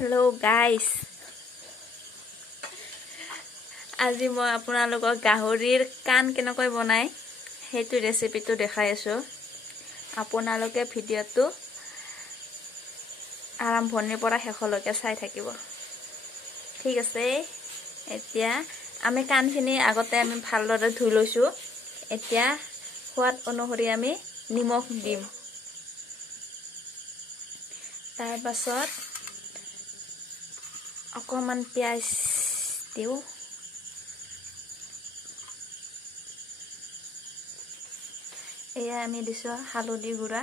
Hello guys. আজি মই আপোনালোকক গাহৰিৰ কাণ কেনেকৈ বনাই সেইটো ৰেচিপিটো দেখাই আছো। আপোনালোকে ভিডিঅটো আৰম্ভণিৰ পৰা শেষলৈকে চাই থাকিব। ঠিক আছে। এতিয়া আমি কাণখিনি আগতে আমি ভালদৰে ধুই লৈছো। এতিয়া সোৱাদ অনুসৰি আমি নিমখ দিম। তাৰ পাছত অকমান পিয়াজ দিও। এয়া আমি দিছো হালধি গুড়া।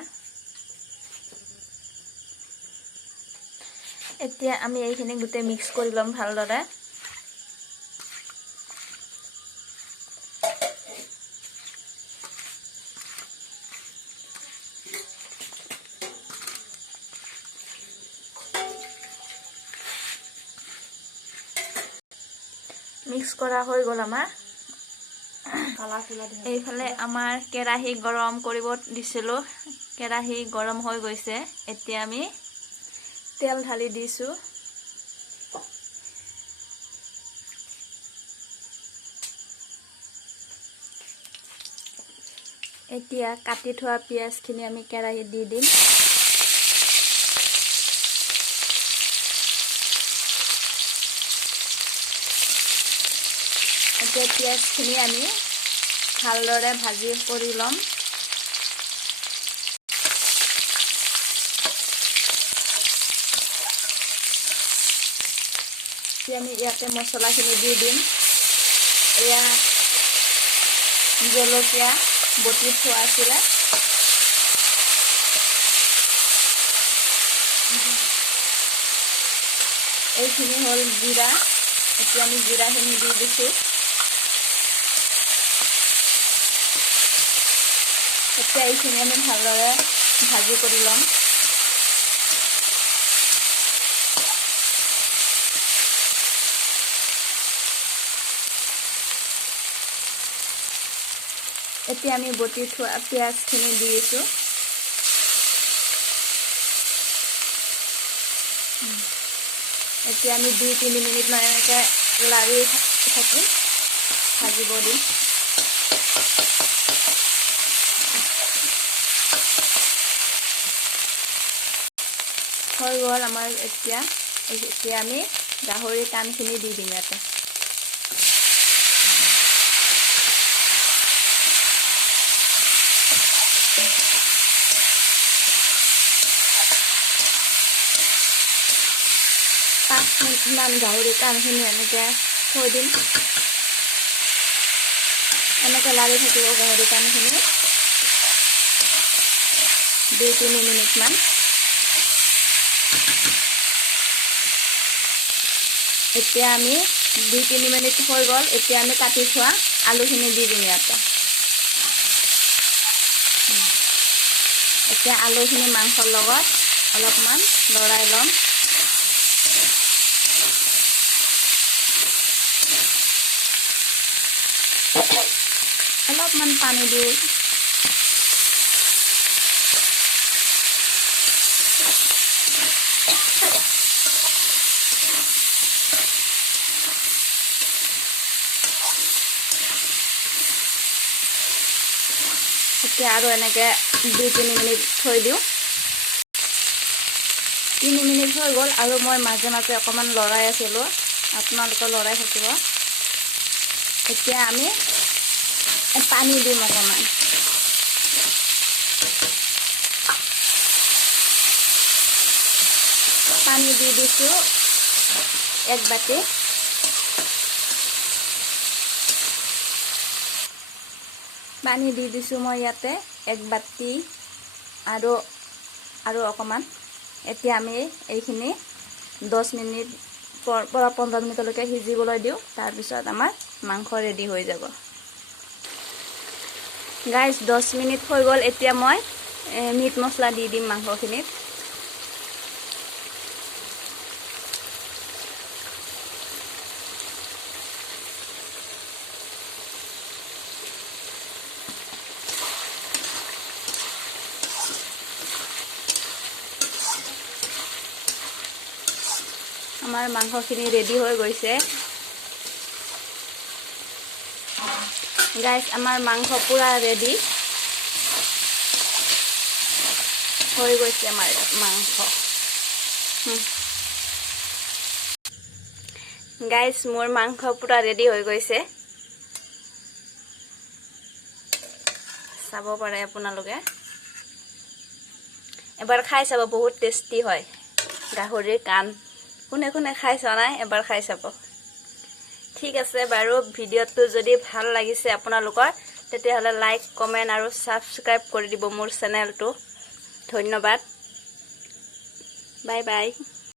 এতিয়া আমি এইখিনি গুটে মিক্স কৰি লম ভালদৰে। মিক্স কৰা হৈ গল আমাৰ। এইফালে আমাৰ কেৰাহী গৰম কৰিব দিছিলো। কেৰাহী গৰম হৈ গৈছে। এতিয়া আমি তেল ঢালি দিছো। এতিয়া কাটি থোৱা পিয়াজখিনি আমি কেৰাহীত দি দিম। এতিয়া পিয়াজখিনি আমি ভালদৰে ভাজি কৰি লম। আমি ইয়াতে মছলাখিনি দি দিম। এয়া জলকীয়া বটি থোৱা আছিলে। এইখিনি হ'ল জিৰা। এতিয়া আমি জিৰাখিনি দি দিছো। এতিয়া এইখিনি আমি ভালদৰে ভাজি কৰি ল'ম। এতিয়া আমি বটি থোৱা পিয়াজখিনি দি দিছো। এতিয়া আমি 2-3 মিনিট মান এনেকৈ লাৰি থাকি ভাজিব দিম। হৈ গ'ল আমাৰ। এতিয়া আমি গাহৰিৰ কাণখিনি দি দিম ইয়াতে। পাঁচ মিনিটমান গাহৰিৰ কাণখিনি এনেকৈ থৈ দিম। এনেকৈ লাৰি থাকিব গাহৰিৰ কাণখিনি 2-3 মিনিটমান। এতিয়া আমি 2-3 মিনিট হৈ গ'ল। এতিয়া আমি কাটি থোৱা আলুখিনি দি দিম ইয়াতে। এতিয়া আলুখিনি মাংসৰ লগত অলপমান লৰাই ল'ম। অলপমান পানী দিওঁ। এতিয়া আৰু এনেকৈ 2-3 মিনিট থৈ দিওঁ। 3 মিনিট হৈ গ'ল আৰু মই মাজে মাজে অকণমান লৰাই আছিলোঁ। আপোনালোকে লৰাই থাকিব। এতিয়া আমি পানী দিম অকণমান। পানী দি দিছোঁ 1 বাটি। পানী দি দিছোঁ মই ইয়াতে 1 বাটি আৰু অকণমান। এতিয়া আমি এইখিনি 10 মিনিট পৰা 15 মিনিটলৈকে সিজিবলৈ দিওঁ। তাৰপিছত আমাৰ মাংস ৰেডি হৈ যাব। গাইজ 10 মিনিট হৈ গ'ল। এতিয়া মই মিট মছলা দি দিম মাংসখিনিত। আমাৰ মাংসখিনি ৰেডি হৈ গৈছে গাইস আমাৰ মাংস পুৰা ৰেডি হৈ গৈছে আমাৰ মাংস গাইস মোৰ মাংস পুৰা ৰেডি হৈ গৈছে চাব পাৰে আপোনালোকে এবাৰ খাই চাব বহুত টেষ্টি হয় গাহৰিৰ কাণ কোনে কোনে খাই চোৱা নাই এবাৰ খাই চাব ঠিক আছে বাৰু ভিডিঅ'টো যদি ভাল লাগিছে আপোনালোকৰ তেতিয়াহলে লাইক কমেন্ট আৰু সাবস্ক্ৰাইব কৰি দিব মোৰ চেনেলটো ধন্যবাদ বাই বাই